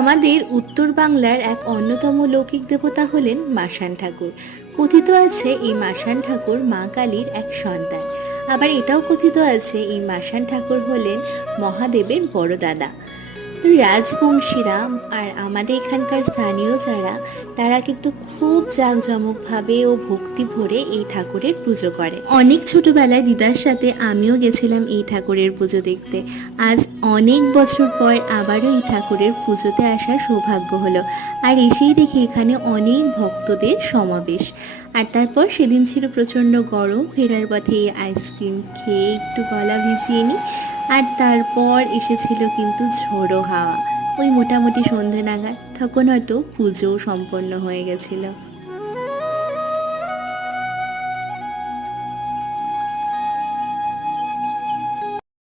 আমাদের উত্তর বাংলার এক অন্যতম লৌকিক দেবতা হলেন মাসান ঠাকুর। কথিত আছে এই মাসান ঠাকুর মা কালীর এক সন্তান। আবার এটাও কথিত আছে এই মাসান ঠাকুর হলেন মহাদেবের বড় দাদা। তো রাজবংশীরা আর আমাদের এখানকার স্থানীয় যারা, তারা কিন্তু খুব জাঁকজমকভাবে ও ভক্তি ভরে এই ঠাকুরের পুজো করে। অনেক ছোটবেলায় দিদার সাথে আমিও গেছিলাম এই ঠাকুরের পুজো দেখতে। আজ অনেক বছর পর আবারও এই ঠাকুরের পুজোতে আসার সৌভাগ্য হলো। আর এসেই দেখি এখানে অনেক ভক্তদের সমাবেশ। আর তারপর সেদিন ছিল প্রচণ্ড গরম, ফেরার পথে আইসক্রিম খেয়ে একটু গলা ভিজিয়ে নিই। আর তারপর এসেছিল কিন্তু ঝোড়ো হাওয়া। ওই মোটামুটি সন্ধে নাগাদ, তখন হয়তো পুজোও সম্পন্ন হয়ে গেছিল।